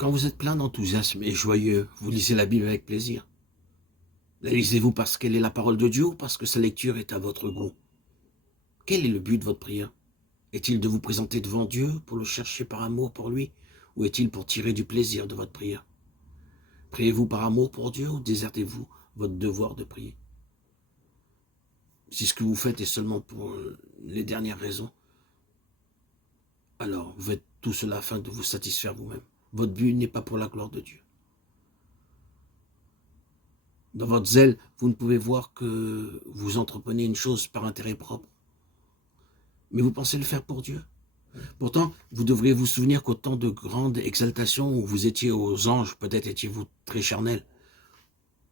Quand vous êtes plein d'enthousiasme et joyeux, vous lisez la Bible avec plaisir. La lisez-vous parce qu'elle est la parole de Dieu ou parce que sa lecture est à votre goût? Quel est le but de votre prière? Est-il de vous présenter devant Dieu pour le chercher par amour pour lui, ou est-il pour tirer du plaisir de votre prière? Priez-vous par amour pour Dieu ou désertez-vous votre devoir de prier? Si ce que vous faites est seulement pour les dernières raisons, alors vous faites tout cela afin de vous satisfaire vous-même. Votre but n'est pas pour la gloire de Dieu. Dans votre zèle, vous ne pouvez voir que vous entreprenez une chose par intérêt propre. Mais vous pensez le faire pour Dieu. Pourtant, vous devriez vous souvenir qu'au temps de grande exaltation où vous étiez aux anges, peut-être étiez-vous très charnel.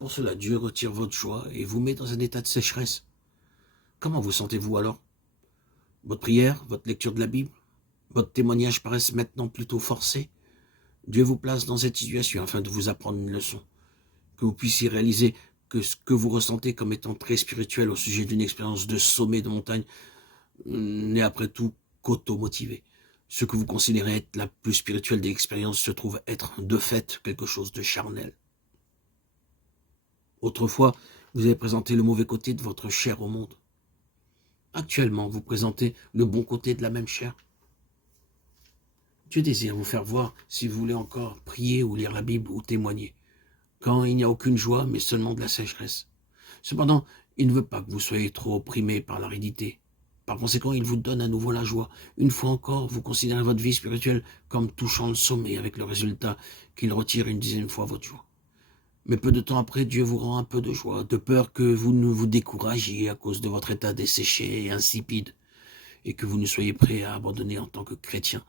Pour cela, Dieu retire votre joie et vous met dans un état de sécheresse. Comment vous sentez-vous alors? Votre prière, votre lecture de la Bible, votre témoignage paraissent maintenant plutôt forcés. Dieu vous place dans cette situation afin de vous apprendre une leçon, que vous puissiez réaliser que ce que vous ressentez comme étant très spirituel au sujet d'une expérience de sommet de montagne n'est après tout qu'auto-motivé. Ce que vous considérez être la plus spirituelle des expériences se trouve être de fait quelque chose de charnel. Autrefois, vous avez présenté le mauvais côté de votre chair au monde. Actuellement, vous présentez le bon côté de la même chair. Dieu désire vous faire voir si vous voulez encore prier ou lire la Bible ou témoigner, quand il n'y a aucune joie, mais seulement de la sécheresse. Cependant, il ne veut pas que vous soyez trop opprimés par l'aridité. Par conséquent, il vous donne à nouveau la joie. Une fois encore, vous considérez votre vie spirituelle comme touchant le sommet, avec le résultat qu'il retire une 10e fois votre joie. Mais peu de temps après, Dieu vous rend un peu de joie, de peur que vous ne vous découragiez à cause de votre état desséché et insipide, et que vous ne soyez prêt à abandonner en tant que chrétien.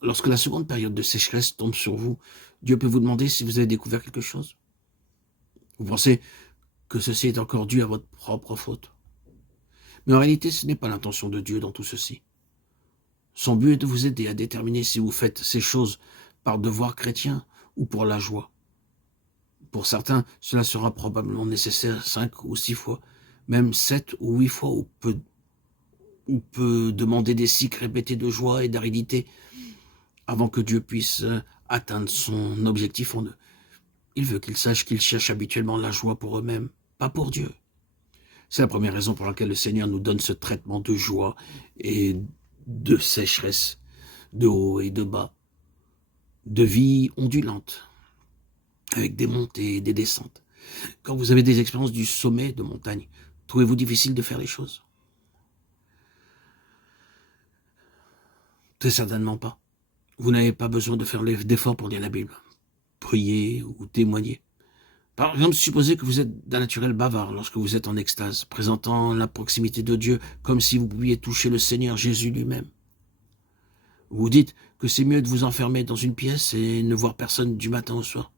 Lorsque la seconde période de sécheresse tombe sur vous, Dieu peut vous demander si vous avez découvert quelque chose. Vous pensez que ceci est encore dû à votre propre faute. Mais en réalité, ce n'est pas l'intention de Dieu dans tout ceci. Son but est de vous aider à déterminer si vous faites ces choses par devoir chrétien ou pour la joie. Pour certains, cela sera probablement nécessaire 5 ou 6 fois, même 7 ou 8 fois, ou peut demander des cycles répétés de joie et d'aridité avant que Dieu puisse atteindre son objectif en eux. Il veut qu'ils sachent qu'ils cherchent habituellement la joie pour eux-mêmes, pas pour Dieu. C'est la première raison pour laquelle le Seigneur nous donne ce traitement de joie et de sécheresse, de haut et de bas, de vie ondulante, avec des montées et des descentes. Quand vous avez des expériences du sommet de montagne, trouvez-vous difficile de faire les choses? Très certainement pas. Vous n'avez pas besoin de faire d'efforts pour lire la Bible, prier ou témoigner. Par exemple, supposez que vous êtes d'un naturel bavard lorsque vous êtes en extase, présentant la proximité de Dieu comme si vous pouviez toucher le Seigneur Jésus lui-même. Vous vous dites que c'est mieux de vous enfermer dans une pièce et ne voir personne du matin au soir.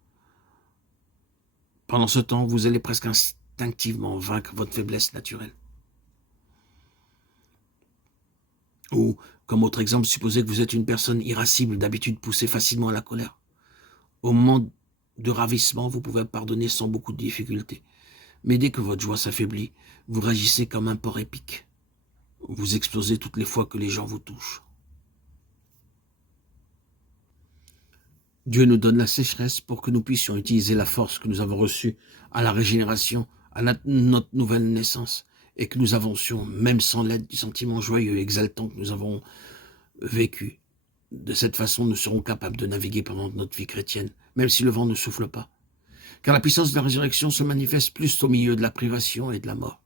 Pendant ce temps, vous allez presque instinctivement vaincre votre faiblesse naturelle. Ou, comme autre exemple, supposez que vous êtes une personne irascible, d'habitude poussée facilement à la colère. Au moment de ravissement, vous pouvez pardonner sans beaucoup de difficulté. Mais dès que votre joie s'affaiblit, vous réagissez comme un porc épique. Vous explosez toutes les fois que les gens vous touchent. Dieu nous donne la sécheresse pour que nous puissions utiliser la force que nous avons reçue à la régénération, à notre nouvelle naissance, et que nous avancions, même sans l'aide du sentiment joyeux et exaltant que nous avons vécu. De cette façon, nous serons capables de naviguer pendant notre vie chrétienne, même si le vent ne souffle pas. Car la puissance de la résurrection se manifeste plus au milieu de la privation et de la mort.